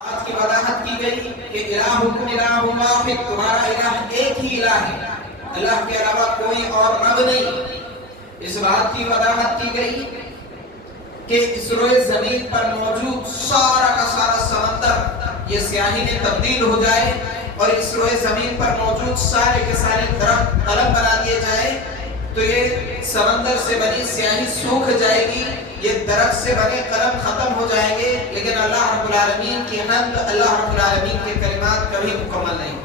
آج کی وضاحت کی گئی کہ الہکم الہ واحد، تمہارا الہ ایک ہی الہ ہے، اللہ کے علاوہ کوئی اور رب نہیں۔ اس بات کی وضاحت کی گئی کہ اس روئے زمین پر موجود سارا کا سارا سمندر یہ سیاہی میں تبدیل ہو جائے اور اس روئے زمین پر موجود سارے کے سارے درخت قلم بنا دیے جائے تو یہ سمندر سے بنی سیاہی سوکھ جائے گی، یہ درخت سے بنے قلم ختم ہو جائیں گے، لیکن اللہ رب العالمین کی حمد، اللہ رب العالمین کے کلمات کبھی مکمل نہیں۔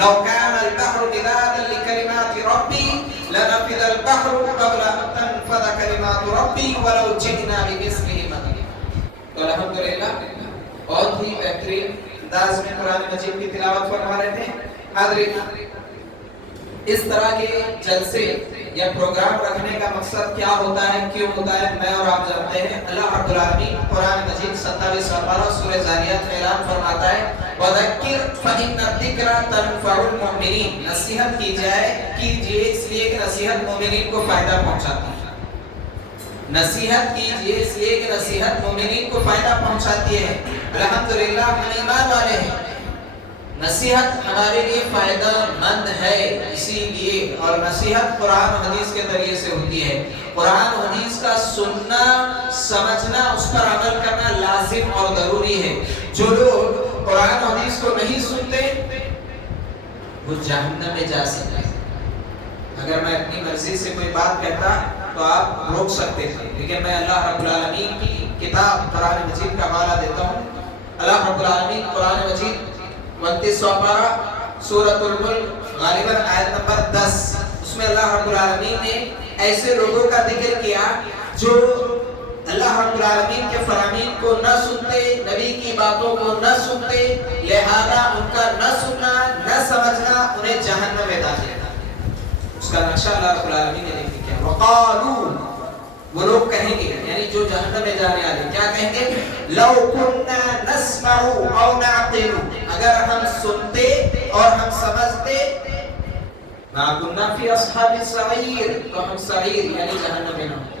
لو كان البحر مدادا لكلمات ربي لنفذ البحر قبل ان تنفذ كلمات ربي ولو جئنا بمثله مددا۔ تو الحمدللہ بہت ہی بہترین انداز میں قرآن مجید کی تلاوت فرما رہے تھے۔ حاضرین، اس طرح کے جلسے یا پروگرام رکھنے کا مقصد کیا ہوتا ہے، کیوں ہوتا ہے، میں اور آپ جانتے ہیں۔ اللہ رب العالمین قرآن مجید 27واں پارہ سورہ ذاریات میں اعلان فرماتا ہے وَذَكِّرْ فَإِنَّ الذِّكْرَ تَنفَعُ الْمُؤْمِنِينَ، نصیحت کیجئے اس لیے کہ نصیحت مومنین کو فائدہ پہنچاتی ہے۔ نصیحت کیجئے اس لیے کہ نصیحت مومنین کو فائدہ پہنچاتی ہے۔ الحمدللہ ہم ایمان والے ہیں، نصیحت ہمارے لیے فائدہ مند ہے، اسی لیے اور نصیحت قرآن و حدیث کے ذریعے سے ہوتی ہے۔ قرآن و حدیث کا سننا، سمجھنا، اس پر عمل کرنا لازم اور ضروری ہے۔ جو لوگ قرآن و حدیث کو نہیں سنتے وہ جہنم میں جا سکتے ہیں۔ اگر میں اپنی مرضی سے کوئی بات کہتا تو آپ روک سکتے تھے، لیکن میں اللہ رب العالمین کی کتاب قرآن مجید کا حوالہ دیتا ہوں۔ اللہ رب العالمین قرآن مجید 29واں پارہ سورۃ الملک غالباً آیت نمبر 10، اس میں اللہ رب العالمین نے ایسے لوگوں کا ذکر کیا جو اللہ رب العالمین کے فرامین کو نہ سنتے، نبی کی باتوں کو نہ سنتے، لہذا ان کا نہ سننا، نہ سمجھنا انہیں جہنم میں داخل کرتا۔ اس کا نقشہ اللہ رب العالمین نے ذکر کیا۔ وقالوا، وہ لوگ کہیں گے، یعنی جو جہنم میں جانے والے کیا کہیں گے؟ لو كنا نسمع او نعقل، اگر ہم سنتے اور ہم سمجھتے، ما كنا في اصحاب السعير، تو ہم سعیر یعنی جہنم میں نہ ہوتے۔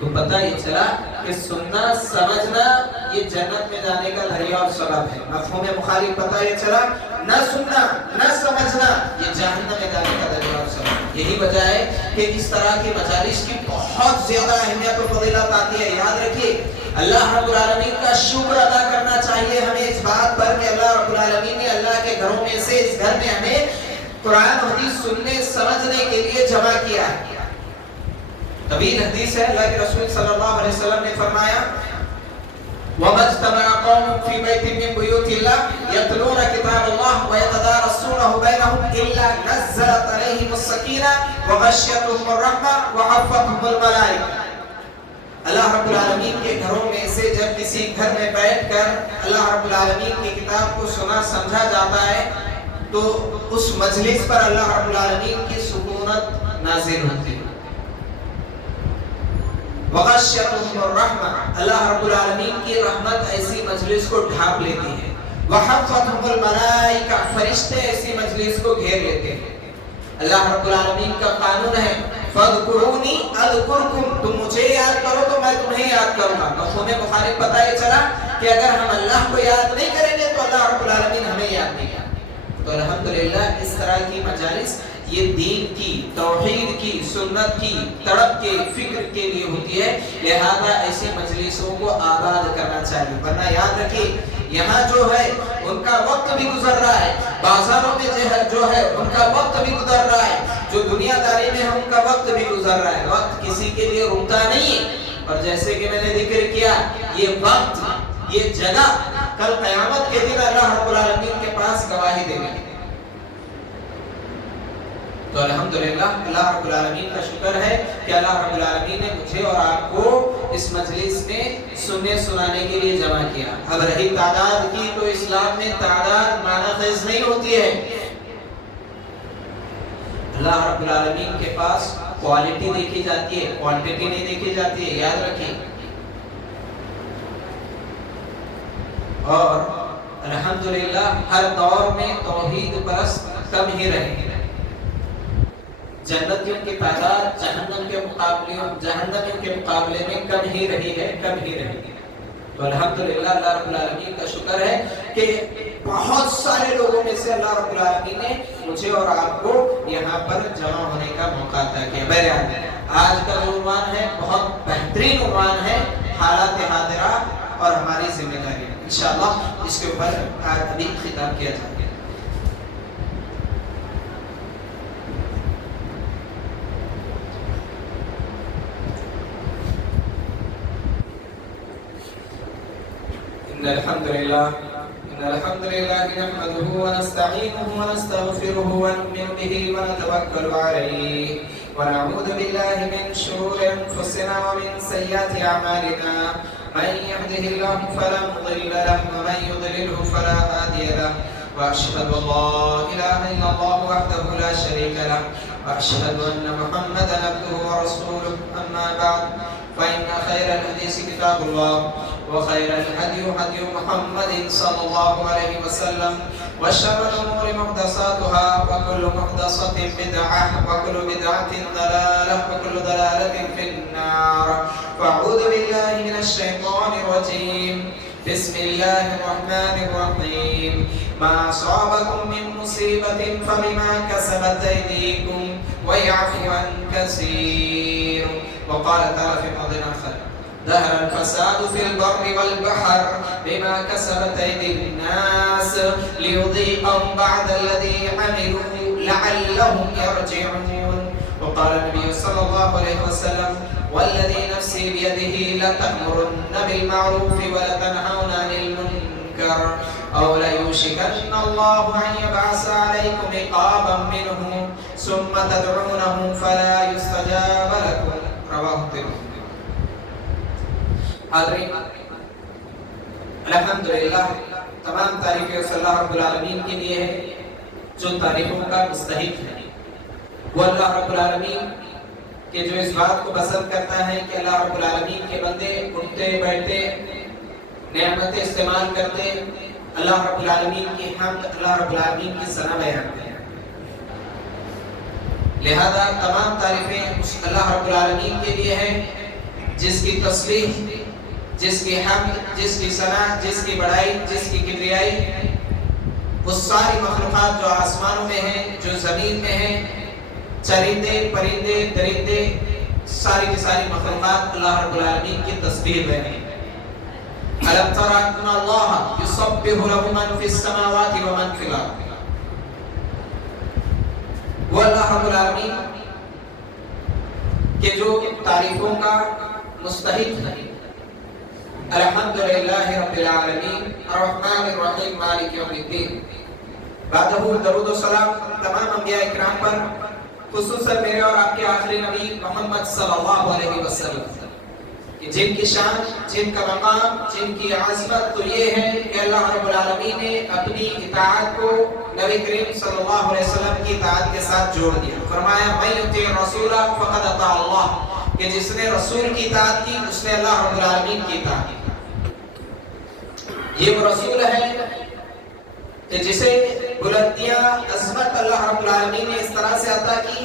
تو پتہ یہ چلا کہ سننا سمجھنا یہ جنت میں جانے کا ذریعہ اور سبب ہے۔ مفہوم مخالف پتہ یہ چلا، نہ سننا نہ سمجھنا یہ جہنم میں جانے کا ذریعہ اور سبب۔ یہی وجہ ہے کہ اس طرح کی مجالس کی بہت زیادہ اہمیت و فضیلت آتی ہے۔ یاد رکھیے، اللہ رب العالمین کا شکر ادا کرنا چاہیے ہمیں اس بات پر کہ اللہ رب العالمین نے اللہ کے گھروں میں سے اس گھر میں ہمیں قرآن حدیث سننے سمجھنے کے لیے جمع کیا ہے۔ طویل حدیث ہے، اللہ کے رسول صلی اللہ علیہ وسلم نے فرمایا وَمَا اجْتَمَعَ قَوْمٌ فِي بَيْتٍ مِّن بُيُوتِ اللَّهِ يَتْلُونَ كِتَابَ اللَّهِ وَيَتَدَارَسُونَهُ بَيْنَهُمْ إِلَّا نَزَّلَتْ عَلَيْهِمُ السَّكِينَةُ وَغَشِّيَتْهُمُ الرَّحْمَةُ وَحَفَّتْهُمُ الْمَلَائِكَةُ۔ اللہ رب العالمین کے گھروں میں سے جب کسی گھر میں بیٹھ کر اللہ رب العالمین کی کتاب کو سنا سمجھا جاتا ہے تو اس مجلس پر اللہ رب العالمین کی سکونت نازل ہوتی ہے۔ وغشیتہم الرحمہ، اللہ رب العالمین کی رحمت ایسی مجلس کو ڈھانپ لیتی ہے۔ وحفتہم الملائکہ، فرشتے ایسی مجلس کو گھیر لیتے ہیں۔ اللہ رب العالمین کا قانون ہے فاذکرونی اذکرکم، تم مجھے یاد کرو تو میں تمہیں یاد کروں گا۔ مفہوم مخالف پتہ یہ چلا کہ اگر ہم اللہ کو یاد نہیں کریں گے تو اللہ رب العالمین ہمیں یاد نہیں کریں گے۔ تو الحمدللہ اس طرح کی مجالس یہ دین کی، توحید کی، سنت کی تڑپ کے فکر کے لیے ہوتی ہے، لہذا ایسی مجلسوں کو آباد کرنا چاہیے۔ ورنہ یاد رکھیے، یہاں جو ہے ان کا وقت بھی گزر رہا ہے، بازاروں میں جو ہے ان کا وقت بھی گزر رہا ہے، جو دنیا داری میں ہے ان کا وقت بھی گزر رہا ہے۔ وقت کسی کے لیے رکتا نہیں ہے، اور جیسے کہ میں نے ذکر کیا، یہ وقت، یہ جگہ کل قیامت کے دن اللہ رب العالمین کے پاس گواہی دے گی۔ تو الحمدللہ اللہ رب العالمین کا شکر ہے کہ اللہ رب العالمین نے مجھے اور آپ کو اس مجلس میں سننے سنانے کے لیے جمع کیا۔ اب رہی تعداد کی، تو اسلام میں تعداد معنی خیز نہیں ہوتی ہے۔ اللہ رب العالمین کے پاس کوالٹی دیکھی جاتی ہے، کوانٹٹی نہیں دیکھی جاتی ہے، یاد رکھیں۔ اور الحمدللہ ہر دور میں توحید پرست کم ہی رہے۔ جنتیوں کی تعداد جہنمیوں کے مقابلے میں کم ہی رہی ہے، کم ہی رہی ہے۔ تو الحمدللہ اللہ رب العالمین کا شکر ہے کہ بہت سارے لوگوں میں سے اللہ رب العالمین نے مجھے اور آپ کو یہاں پر جمع ہونے کا موقع عطا کیا. بہرحال آج کا جو عنوان ہے بہت بہترین عنوان ہے، حالات حاضرہ اور ہماری ذمہ داری. انشاءاللہ اس کے اوپر آج ابھی خطاب کیا جائے گا. إن الحمد لله نحمده ونستعينه ونستغفره ونؤمن به ونتوكل عليه ونعوذ بالله من شرور أنفسنا ومن سيئات أعمالنا من يهده الله فلا مضل له ومن يضلله فلا هادي له وأشهد أن لا إله إلا الله وحده لا شريك له وأشهد أن محمدا عبده ورسوله. أما بعد فإن خير الحديث كتاب الله وخير الهدي هدي محمد صلى الله عليه وسلم وشر الأمور محدثاتها وكل محدثة بدعة وكل بدعة ضلالة وكل ضلالة في النار. فأعوذ بالله من الشيطان الرجيم. بسم الله الرحمن الرحيم. ما أصابكم من مصيبة فبما كسبت أيديكم ويعفو عن كثير. وقال تعالى في موضع آخر: ظهر الفساد في البر والبحر بما كسبت أيدي الناس ليذيقهم بعد الذي عملوا لعلهم يرجعون. وقال النبي صلى الله عليه وسلم: والذي نفسي بيده لتأمرن بالمعروف ولتنهون عن المنكر أو ليوشكن الله أن يبعث عليكم عقابا منه ثم تدعونه فلا يستجاب لكم. رواه الترمذي. حاضرین، الحمدللہ تمام تعریفیں اس اللہ رب العالمین کے لیے ہے جو تعریفوں کا مستحق ہے. وہ اللہ رب العالمین کہ جو اس بات کو پسند کرتا ہے کہ اللہ رب العالمین کے بندے اٹھتے بیٹھتے نعمتیں استعمال کرتے اللہ رب العالمین کی حمد، اللہ رب العالمین کی ثنا بیان کرتے. لہذا تمام تعریفیں اس اللہ رب العالمین کے لیے ہیں جس کی تسبیح، جس کی حمد، جس کی ثنا، جس کی بڑائی، جس کی کبریائی وہ ساری مخلوقات جو آسمانوں میں ہیں، جو زمین میں ہیں، چرندے، پرندے، درندے، ساری کی ساری مخلوقات اللہ رب العالمین کی تسبیح میں ہیں. أَلَمْ تَرَ أَنَّ اللَّهَ يُسَبِّحُ لَهُ مَنْ فِي السَّمَاوَاتِ وَمَنْ فِي الْأَرْضِ. وہ اللہ رب العالمین کہ جو تعریفوں کا مستحق ہے. الحمدللہ رب العالمین الرحمن الرحیم مالک یوم الدین. بعدہ درود و سلام تمام انبیاء اکرام پر، خصوصاً میرے اور آپ کے آخری نبی محمد صلی اللہ علیہ وسلم کہ جن کی شان، جن کا مقام، جن کی عظمت تو یہ ہے کہ اللہ رب العالمین نے اپنی اطاعت کو نبی کریم صلی اللہ علیہ وسلم کی اطاعت کے ساتھ جوڑ دیا. فرمایا: مَن یُطِعِ الرَّسُولَ فَقَدْ أَطَاعَ اللَّهَ، کہ جس نے رسول کی اطاعت کی اس نے اللہ رب العالمین کی اطاعت کی. یہ وہ رسول ہے کہ جسے بلندیاں، عظمت اللہ رب العالمین نے اس طرح سے عطا کی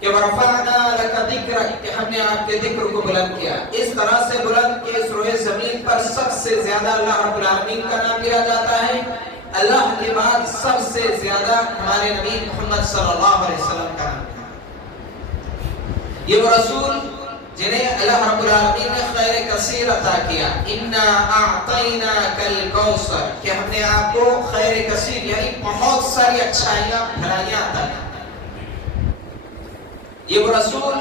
کہ وَرَفَعْنَا لَكَ ذِكْرَكَ، کہ ہم نے آپ کے ذکر کو بلند کیا. اس طرح سے بلند کہ اس روئے زمین پر سب سے زیادہ اللہ رب العالمین کا نام لیا جاتا ہے. اللہ کے بعد سب سے زیادہ ہمارے نبی محمد صلی اللہ علیہ وسلم کا نام لیا. یہ وہ رسول جنہیں اللہ رب العالمین نے خیر کثیر عطا کیا. اِنَّا أَعْطَيْنَاكَ الْكَوْثَرَ، کہ ہم نے آپ کو خیر کثیر یعنی بہت ساری اچھائیاں، بھلائیاں عطا کی. یہ وہ رسول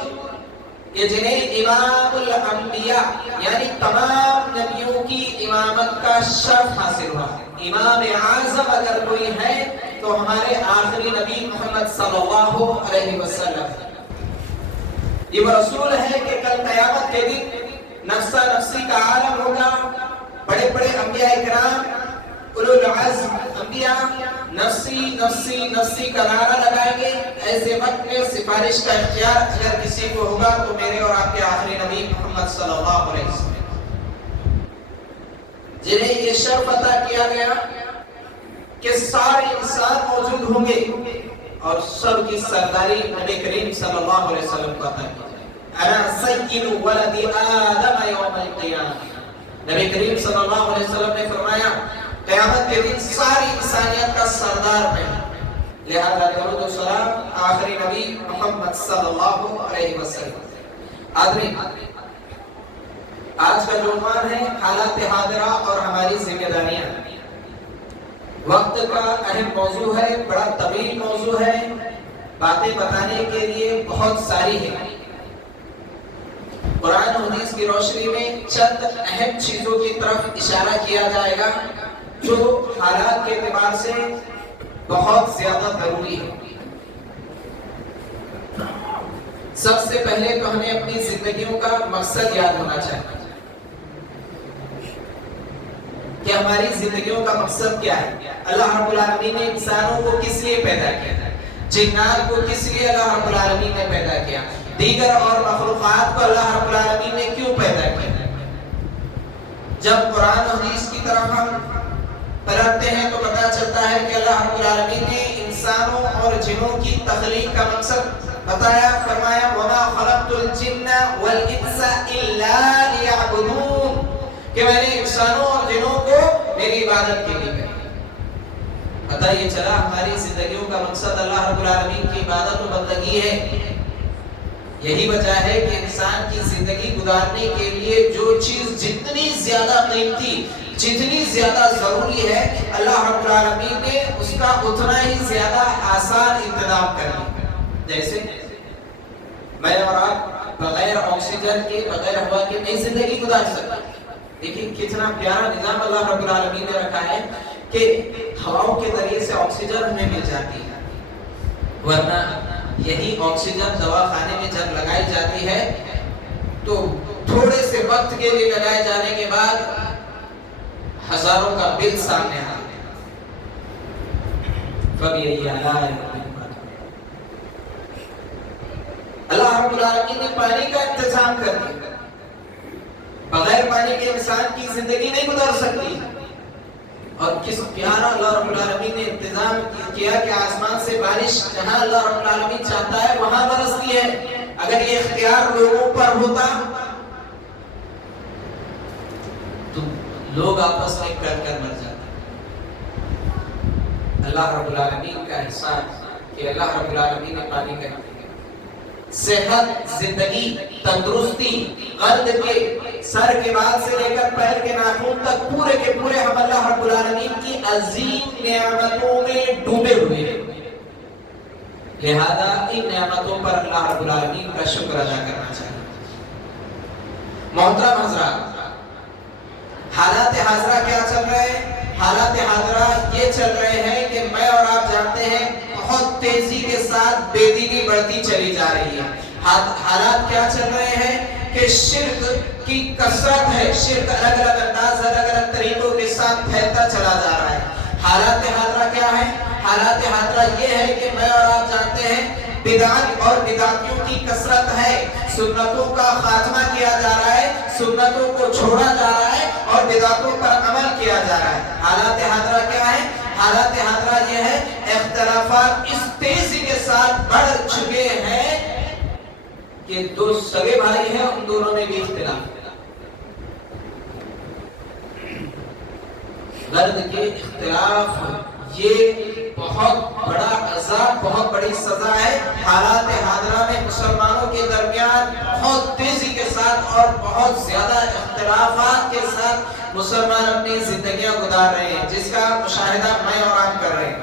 کہ جنہیں امام الانبیاء یعنی تمام نبیوں کی امامت کا شرف حاصل ہوا. امام اعظم اگر کوئی ہے تو ہمارے آخری نبی محمد صلی اللہ علیہ وسلم. یہ وہ رسول ہے کہ کل قیامت کے دن نفسا نفسی کا عالم ہوگا. بڑے بڑے انبیاء اکرام، اولو العزم انبیاء نفسی نفسی نفسی کا نعرہ لگائیں گے. ایسے وقت میں سفارش کا اختیار اگر کسی کو ہوگا تو میرے اور آپ کے آخری نبی محمد صلی اللہ علیہ وسلم، جنہیں یہ شرف عطا کیا گیا کہ سارے انسان موجود ہوں گے اور سب کی سرداری نبی کریم صلی اللہ علیہ وسلم کو عطا کی جائے. انا سید ولد آدم یوم القیامہ، نبی کریم صلی اللہ علیہ وسلم نے فرمایا قیامت کے دن ساری انسانیت کا سردار میں، لہذا درود و سلام آخری نبی محمد صلی اللہ علیہ وسلم۔ آدمی آج کا جو عنوان ہے حالات حاضرہ اور ہماری ذمہ داریاں، وقت کا اہم موضوع ہے، بڑا طویل موضوع ہے، باتیں بتانے کے لیے بہت ساری ہیں۔ قرآن و حدیث کی روشنی میں چند اہم چیزوں کی طرف اشارہ کیا جائے گا جو حالات کے اعتبار سے بہت زیادہ ضروری ہے۔ سب سے پہلے تو ہمیں اپنی زندگیوں کا مقصد یاد ہونا چاہیے کہ ہماری زندگیوں کا مقصد کیا ہے۔ اللہ رب العالمین نے انسانوں کو کس لیے پیدا کیا، جنات کو کس لیے اللہ رب العالمین نے پیدا کیا، دیگر اور مخلوقات کو اللہ رب العالمین نے کیوں پیدا کیا۔ جب قرآن و حدیث کی طرف ہم پلٹتے ہیں تو پتہ چلتا ہے کہ اللہ رب العالمین نے انسانوں اور جنوں کی تخلیق کا مقصد بتایا، فرمایا وَمَا خَلَقْتُ الْجِنَّ وَالْإِنسَ إِلَّا لِيَعْبُدُونَ، کہ میں نے انسانوں اور جنوں کو میری عبادت کے لیے کیا۔ پتہ یہ چلا ہماری زندگیوں کا مقصد اللہ رب العالمین کی عبادت و بندگی ہے۔ یہی وجہ ہے کہ انسان کی زندگی گزارنے کے لیے جو چیز جتنی زیادہ قیمتی، جتنی زیادہ ضروری ہے، اللہ رب العالمین نے اس کا اتنا ہی زیادہ آسان انتظام کر دیا۔ جیسے میں اور آپ بغیر آکسیجن کے، بغیر ہوا کے نہیں زندگی گزار سکتے، لیکن کتنا پیارا نظام اللہ رب العالمین نے رکھا ہے کہ ہواؤں کے ذریعے سے آکسیجن ہمیں مل جاتی ہے، ورنہ یہی آکسیجن دواخانے میں جب لگائی جاتی ہے تو تھوڑے سے وقت کے لیے لگائے جانے کے بعد ہزاروں کا بل سامنے آتا ہے۔ فَبِأَيِّ آلَاءِ رَبِّكُمَا تُكَذِّبَانِ، اللہ رب العالمین نے پانی کا انتظام کر دیا، بغیر پانی کے انسان کی زندگی نہیں گزار سکتی۔ اور کس پیارا اللہ رب العالمین نے انتظام کیا کہ آسمان سے بارش جہاں اللہ رب العالمین چاہتا ہے وہاں برستی ہے۔ اگر یہ اختیار لوگوں پر ہوتا تو لوگ آپس میں کٹ کر مر جاتے۔ اللہ رب العالمین کا احسان کہ اللہ رب العالمین نے پانی کا صحت، زندگی، تندرستی، قلب کے سر کے بال سے لے کر پیر کے ناخن تک پورے کے پورے ہم اللہ رب العالمین کی عظیم نعمتوں میں ڈوبے ہوئے ہیں۔ لہذا ان نعمتوں پر اللہ رب العالمین کا شکر ادا کرنا چاہیے۔ محترم حضرات، حالات حاضرہ کیا چل رہے ہیں؟ حالات حاضرہ یہ چل رہے ہیں کہ میں اور آپ جانتے ہیں بہت تیزی کے ساتھ بے دینی بڑھتی چلی جا رہی ہے۔ حالات کیا چل رہے ہیں کہ شرک کی کثرت ہے، شرک الگ الگ انداز، الگ الگ طریقوں کے ساتھ پھیلتا چلا جا رہا ہے۔ حالات حاضرہ کیا ہے؟ حالات حاضرہ یہ ہے کہ میں اور آپ جانتے ہیں بدعت اور بدعتیوں کی کثرت ہے، سنتوں کا خاتمہ کیا جا رہا ہے، سنتوں کو چھوڑا جا رہا ہے اور بدعتوں پر عمل کیا جا رہا ہے۔ حالات حاضرہ کیا ہے؟ حالات حاضرہ یہ ہے اختلافات اس تیزی کے ساتھ بڑھ چکے ہیں کہ دو سگے بھائی ہیں ان دونوں میں بھی اختلاف۔ مرد کے اختلاف یہ بہت بڑا عذاب، بہت بڑی سزا ہے۔ حالات حاضرہ میں مسلمانوں کے درمیان بہت تیزی کے ساتھ اور بہت زیادہ اختلافات کے ساتھ مسلمان اپنی زندگیاں گزار رہے ہیں، جس کا مشاہدہ میں اور آپ کر رہے ہیں۔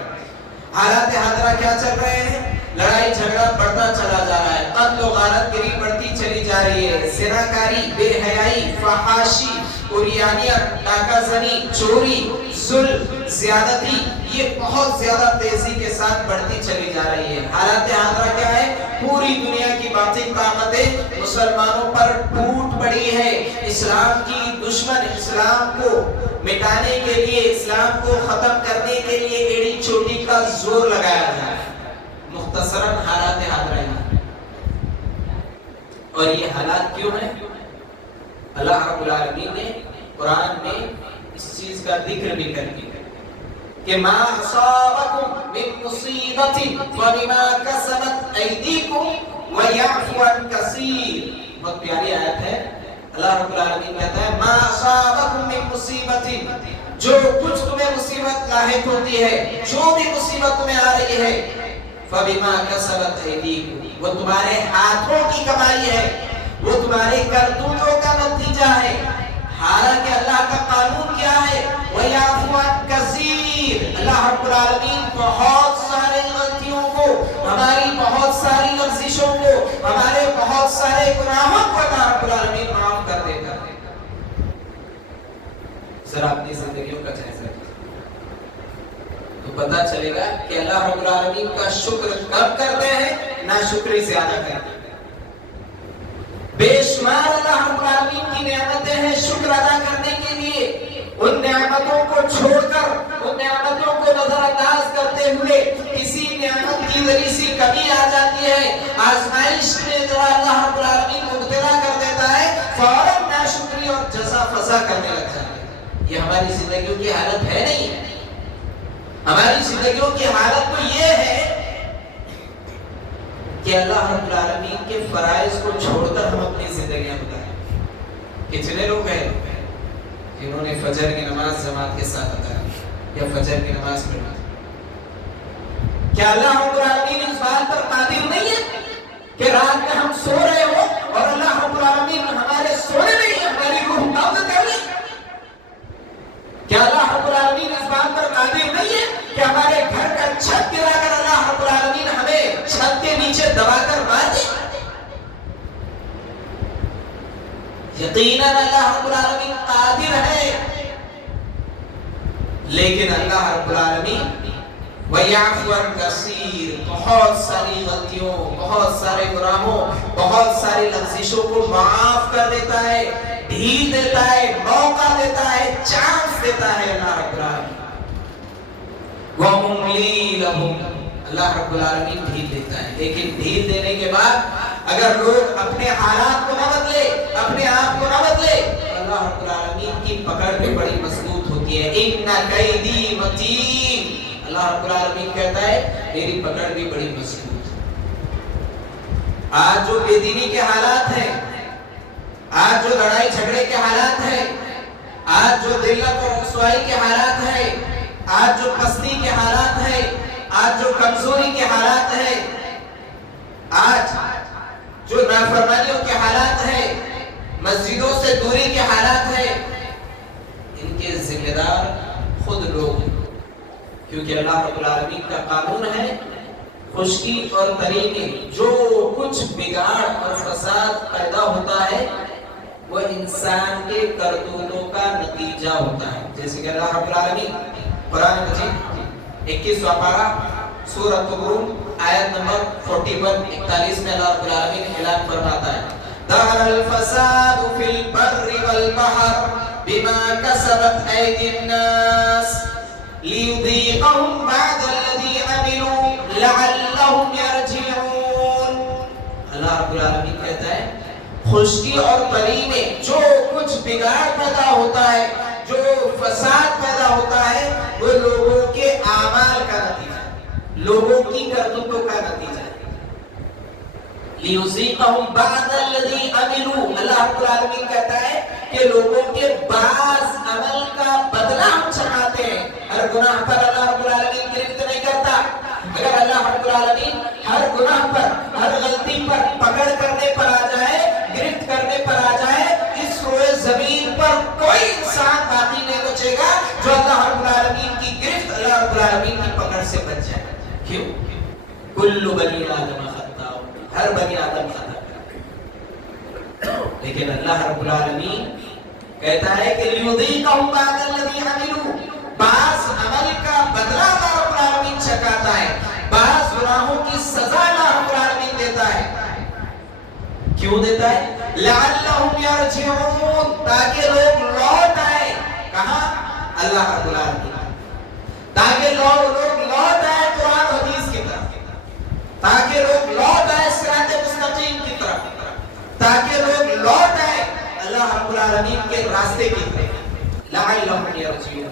حالات حاضرہ کیا چل رہے ہیں؟ لڑائی جھگڑا بڑھتا چلا جا رہا ہے، قتل و غارت گری بڑھتی چلی جا رہی ہے، زناکاری، بے حیائی، فحاشی، عریانیت، ڈاکہ زنی، چوری، ظلم، زیادتی، یہ بہت زیادہ تیزی کے ساتھ بڑھتی چلی جا رہی ہے۔ حالات حاضرہ کیا ہے؟ پوری دنیا کی باطل طاقتیں مسلمانوں پر ٹوٹ پڑی ہے۔ اسلام کی دشمن اسلام کو مٹانے کے لیے، اسلام کو ختم کرنے کے لیے ایڑی چوٹی کا زور لگایا جا رہا ہے۔ مختصراً حالات حاضرہ ہیں۔ اور یہ حالات کیوں ہیں؟ اللہ رب العالمین نے قرآن میں اس چیز کا ذکر بھی کر دیا کہ ما اصابکم من مصیبت فبما کسبت ایدیکم ویعفو عن کثیر۔ بہت پیاری آیت ہے اللہ رب العالمین کہتا ہے ما اصابکم من مصیبت، جو کچھ تمہیں مصیبت لاحق ہوتی ہے، جو بھی مصیبت تمہیں آ رہی ہے، فبما کسبت ایدیکم، وہ تمہارے ہاتھوں کی کمائی ہے، وہ تمہارے کرتوتوں کا نتیجہ ہے۔ حالانکہ اللہ کا قانون کیا ہے؟ وَيَعْفُو عَنْ كَثِيرٍ، اللہ رب العالمین بہت سارے غلطیوں کو، ہماری بہت ساری لغزشوں کو، ہمارے بہت سارے گناہوں کو اللہ رب العالمین معاف کر دیتا ہے۔ ذرا اپنی زندگیوں کا جائزہ تو پتہ چلے گا کہ اللہ رب العالمین کا شکر کب کرتے ہیں، ناشکری زیادہ کرتے ہیں۔ بے شمار اللہ رب العالمین کی نعمتیں ہیں شکر ادا کرنے کے لیے، ان نعمتوں کو چھوڑ کر، ان نعمتوں کو نظر انداز کرتے ہوئے کسی نعمت کی ذری سی کمی آ جاتی ہے، آزمائش میں ذرا اللہ رب العالمین مبتلا کر دیتا ہے، فوراً ناشکری اور جزا فضا کرنے لگ جاتا ہے۔ یہ ہماری زندگیوں کی حالت ہے نہیں، ہماری زندگیوں کی حالت تو یہ ہے کہ اللہ رب العالمین کے فرائض کو چھوڑ کر ہم اپنی زندگیاں گزاریں۔ کتنے لوگ ہیں جنہوں نے فجر کی نماز جماعت کے ساتھ ادا کی یا فجر کی نماز پڑھی؟ کیا اللہ رب العالمین اس بات پر قادر نہیں ہے کہ رات میں ہم سو رہے ہو اور اللہ رب العالمین ہمارے سونے میں ہی ہماری روح قبض کر لے؟ کیا اللہ رب العالمین اس بات پر قادر نہیں ہے کہ ہمارے گھر کا چھت گرا کر اللہ رب العالمین ہمیں چھت کے نیچے دبا کر مار دے؟ یقیناً اللہ رب العالمین قادر ہے، لیکن اللہ رب العالمین وَيَعْفُو عَنْ كَثِيرٍ، بہت ساری غلطیوں، بہت سارے گناہوں، بہت ساری لغزشوں کو معاف کر دیتا ہے، ڈھیل دیتا ہے، موقع دیتا ہے، چانس دیتا ہے اللہ رب العالمین۔ وَأُمْلِي لَهُمْ، اللہ رب العالمین ڈھیل دیتا ہے، لیکن ڈھیل دینے کے بعد اگر لوگ اپنے حالات کو نہ بدلے، اپنے آپ کو نہ بدلے، تو اللہ رب العالمین کی پکڑ بھی بڑی مضبوط ہوتی ہے۔ إِنَّ كَيْدِي مَتِينٌ، اللہ رب العالمین کہتا ہے میری پکڑ بھی بڑی مضبوط ہے۔ آج جو بے دینی کے حالات ہیں، آج جو لڑائی جھگڑے کے حالات ہیں، آج جو ذلت اور رسوائی کے حالات ہیں، آج جو پستی کے حالات ہیں، آج جو کمزوری کے حالات ہیں، آج جو نافرمانیوں کے حالات ہیں، مسجدوں سے دوری کے حالات ہیں، ان کے ذمہ دار خود لوگ ہیں، کیونکہ اللہ رب العالمین کا قانون ہے خشکی اور تری میں جو کچھ بگاڑ اور فساد پیدا ہوتا ہے وہ انسان کے کرتوتوں کا نتیجہ ہوتا ہے۔ جیسے کہ اللہ رب العالمین قرآن مجید 21واں پارہ سورۃ الروم آیت نمبر 41 میں اللہ رب العالمین اعلان فرماتا ہے ظہر الفساد فی البر والبحر بما کسبت ایدی الناس لیذیقہم بعد الذی عملوا لعلہم یرجعون۔ اللہ رب العالمین کہتا ہے خشکی اور تری میں جو کچھ بگاڑ پیدا ہوتا ہے، جو فساد پیدا ہوتا ہے، وہ لوگوں کے اعمال کا نتیجہ ہے، لوگوں کی کرتوتوں کا نتیجہ ہے۔ لیذیقہم بعد الذی عملوا، اللہ رب العالمین کہتا ہے کہ لوگوں کے بعض عمل کا بدلہ ہم چکھاتے ہیں۔ ہر گناہ پر اللہ رب العالمین گرفت نہیں کرتا۔ اگر اللہ رب العالمین ہر گناہ پر، ہر غلطی پر پکڑ کرنے پر آ جائے، گرفت کرنے پر آ جائے، اس روئے زمین پر کوئی انسان باقی نہیں بچے گا جو اللہ رب العالمین کی گرفت، اللہ رب العالمین کی پکڑ سے بچ جائے۔ کیوں؟ کل بنی آدم خطاء، ہر بنی آدم خطا کرتا ہے، لیکن اللہ رب العالمین کہتا ہے کہ لیذیقہم بعد الذی عملوا، بعض عمل کا بدلہ اللہ رب العالمین چکاتا ہے، بعض گناہوں کی سزا اللہ رب العالمین دیتا ہے۔ کیوں دیتا ہے؟ لعلہم یرجعون، تاکہ لوگ لوٹ آئے۔ کہاں؟ اللہ رب العالمین، تاکہ لوگ لوٹ آئے قرآن حدیث کی طرف، تاکہ لوگ لوٹ آئے صراط مستقیم کی طرف، تاکہ لوگ لوٹ آئے اللہ رب العالمین کے راستے کی طرف۔ لعلہم یرجعون،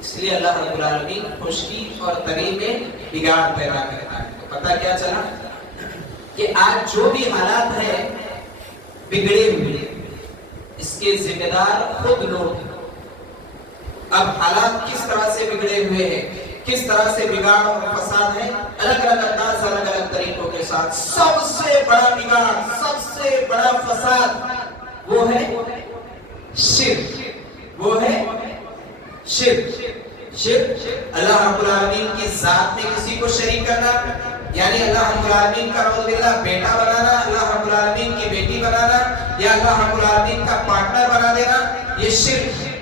اس لیے اللہ رب العالمین خشکی اور تری میں بگاڑ پیدا کرتا ہے۔ تو پتہ کیا چلا کہ آج جو بھی حالات ہیں بگڑے ہوئے، اس کے ذمہ دار خود لوگ. اب حالات کس طرح سے بگڑے ہوئے ہیں، کس طرح سے بگاڑ اور فساد ہے، الگ الگ انداز الگ الگ طریقوں کے ساتھ. سب سے بڑا بگاڑ، سب سے بڑا فساد وہ ہے شرک. وہ ہے شرک. شرک اللہ رب العالمین کی ذات میں کسی کو شریک کرنا، یعنی اللہ رب العالمین کا نعوذ باللہ بیٹا بنانا، اللہ رب العالمین کی بیٹی بنانا، یا اللہ رب العالمین کا پارٹنر بنا دینا، یہ شرک ہے.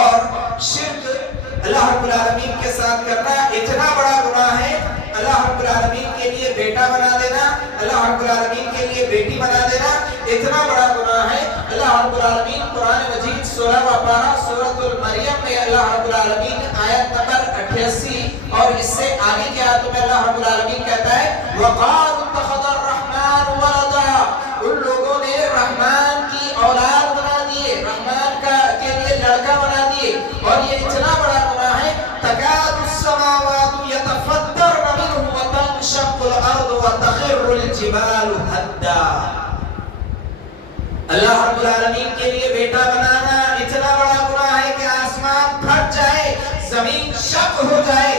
اور شرک اللہ رب العالمین کے ساتھ کرنا اتنا بڑا گناہ ہے. اللہ رب العالمین کے لیے بیٹا بنا دینا، اللہ رب العالمین کے لیے بیٹی بنا دینا اتنا بڑا گناہ ہے. اللہ رب العالمین قرآن مجید 16واں پارہ سورۃ المریم میں اللہ رب العالمین آیت نمبر 88 اور اس سے آگے کی آیتوں میں اللہ رب العالمین کہتا ہے وَقَالُوا اتَّخَذَ الرَّحْمَنُ وَلَدًا. ان لوگوں نے رحمان کی اولاد بنا دیے، رحمان کا کے لیے لڑکا بنا دیے، اور یہ اتنا بڑا گناہ ہے. تَكَادُ السَّمَاوَاتُ يَتَفَطَّرْنَ مِنْهُ وَتَنشَقُّ الْأَرْضُ وَتَخِرُّ الْجِبَالُ هَدًّا. اللہ رب العالمین کے لیے بیٹا بنانا اتنا بڑا گناہ ہے کہ آسمان پھٹ جائے، زمین شق ہو جائے،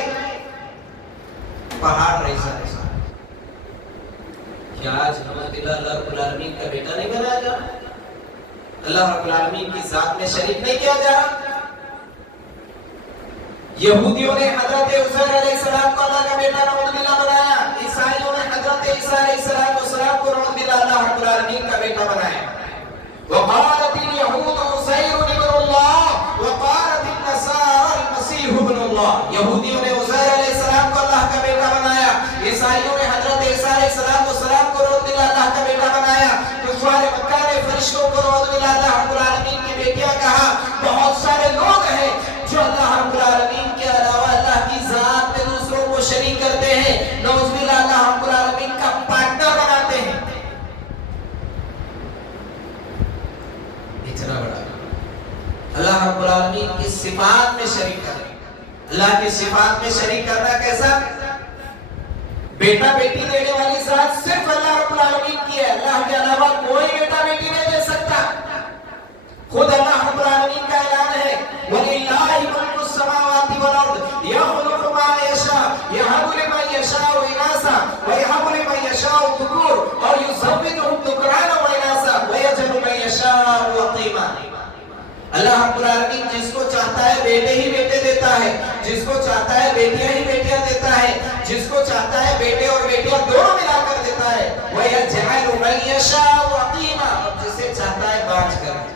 پہاڑ ایسا ایسا. کیا آج اللہ رب العالمین کا بیٹا نہیں بنایا جا رہا؟ اللہ رب العالمین کی ذات میں شریک نہیں کیا جا رہا؟ یہودیوں نے حضرت عزیر علیہ السلام کو اللہ کا بیٹا نعوذ باللہ بنایا، عیسائیوں نے حضرت عیسیٰ علیہ السلام کو نعوذ باللہ اللہ رب العالمین کا بیٹا بنایا. وقالت اليهود عزير ابن الله وقالت النصارى المسيح ابن الله. یہودیوں نے عزیر علیہ السلام کو اللہ کا بیٹا بنایا، عیسائیوں نے حضرت عیسیٰ علیہ السلام کو نعوذ باللہ اللہ کا بیٹا بنایا. کفار مکہ نے فرشتوں کو نعوذ باللہ اللہ رب العالمین کی بیٹیاں کہا. بہت سارے لوگ ہیں جو اللہ رب العالمین کے علاوہ اللہ کی ذات میں دوسروں کو شریک کرتے ہیں، نعوذ باللہ اللہ رب العالمین کا پارٹنر بناتے ہیں. اتنا بڑا اللہ رب العالمین کی صفات میں شریک کرنا. اللہ کی صفات میں شریک کرنا کیسا؟ بیٹا بیٹی دینے والی ذات صرف اللہ رب العالمین کی ہے، اللہ کے علاوہ کوئی بیٹا بیٹی نہیں دے سکتا. خود اللہ رب العالمین کا اعلان ہے وَلِلَّهِ مُلْكُ السَّمَاوَاتِ وَالْأَرْضِ يَخْلُقُ مَا يَشَاءُ يَهَبُ لِمَن يَشَاءُ إِنَاثًا وَيَهَبُ لِمَن يَشَاءُ الذُّكُورَ أَوْ يُزَوِّجُهُمْ ذُكْرَانًا وَإِنَاثًا وَيَجْعَلُ مَن يَشَاءُ عَقِيمًا. اللہ رب العالمین جس کو چاہتا ہے بیٹے ہی بیٹے دیتا ہے، جس کو چاہتا ہے بیٹیاں ہی بیٹیاں دیتا ہے، جس کو چاہتا ہے بیٹے اور بیٹیاں دونوں ملا کر دیتا ہے. وَيَجْعَلُ مَن يَشَاءُ عَقِيمًا. اور جسے چاہتا ہے بانجھ کر.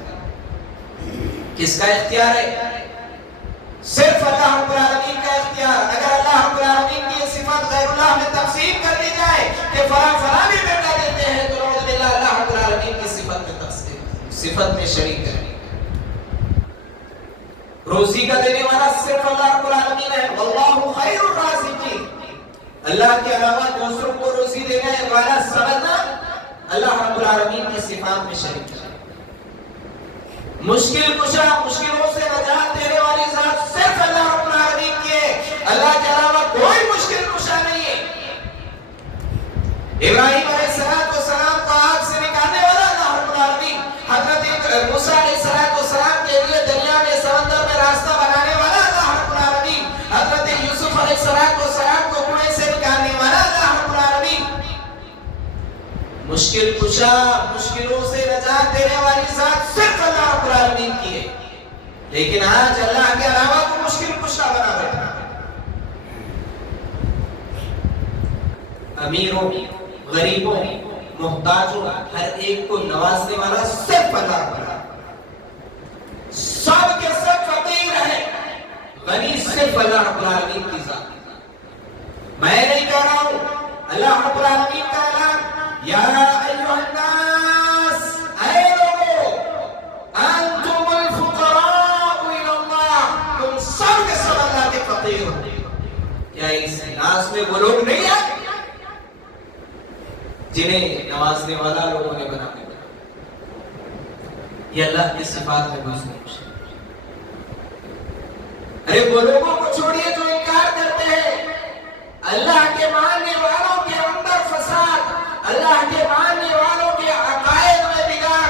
کس کا اختیار ہے؟ صرف اللہ رب العالمین کا اختیار. اگر اللہ رب العالمین کی صفات غیر اللہ میں تقسیم کر دی جائے کہ فلاں بھی بیٹا دیتے ہیں تو نعوذ باللہ اللہ رب العالمین کی صفت میں تقسیم، صفت میں شریک ہے. روزی کا دینے والا صرف اللہ رب العالمین ہے. واللہ خیر الرازقین. اللہ کے علاوہ دوسروں کو روزی دینے والا سمجھنا اللہ رب العالمین کی صفات میں شریک ہے. مشکل کشا، مشکلوں سے نجات دینے والی ذات صرف اللہ رب العالمین کی ہے. اللہ کے علاوہ کوئی مشکل کشا نہیں ہے. ابراہیم علیہ السلام کو آگ سے نکالنے والا اللہ رب العالمین، حضرت موسیٰ علیہ السلام کے لیے دریا میں سمندر میں راستہ بنانے والا اللہ رب العالمین، حضرت یوسف علیہ السلام کو کنویں سے نکالنے والا اللہ رب العالمین. مشکل کشا، مشکلوں سے نجات دینے والی ذات صرف اللہ رب العالمین کی ہے. لیکن آج اللہ کے علاوہ کو مشکل کشا بنا بیٹھا. امیروں، غریبوں، محتاجوں، ہر ایک کو نوازنے والا صرف اللہ رب العالمین. سب کے سب فقیر ہیں، غنی صرف اللہ رب العالمین کی ذات. میں نہیں کہہ رہا ہوں، اللہ رب العالمین کا اعلان یا ایھا الناس، اے لوگو، انتم الفقراء الی اللہ، تم سب کے سب اللہ کے فقیر ہو. کیا اس ناس میں وہ لوگ نہیں ہیں جنہیں نوازنے والا لوگوں نے بنا دیا؟ یہ اللہ کی صفات میں گزرے. ارے وہ لوگوں کو چھوڑیے جو انکار کرتے ہیں. اللہ کے ماننے والوں کے اندر فساد، اللہ کے ماننے والوں کے عقائد میں بگاڑ.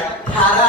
18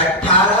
18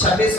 26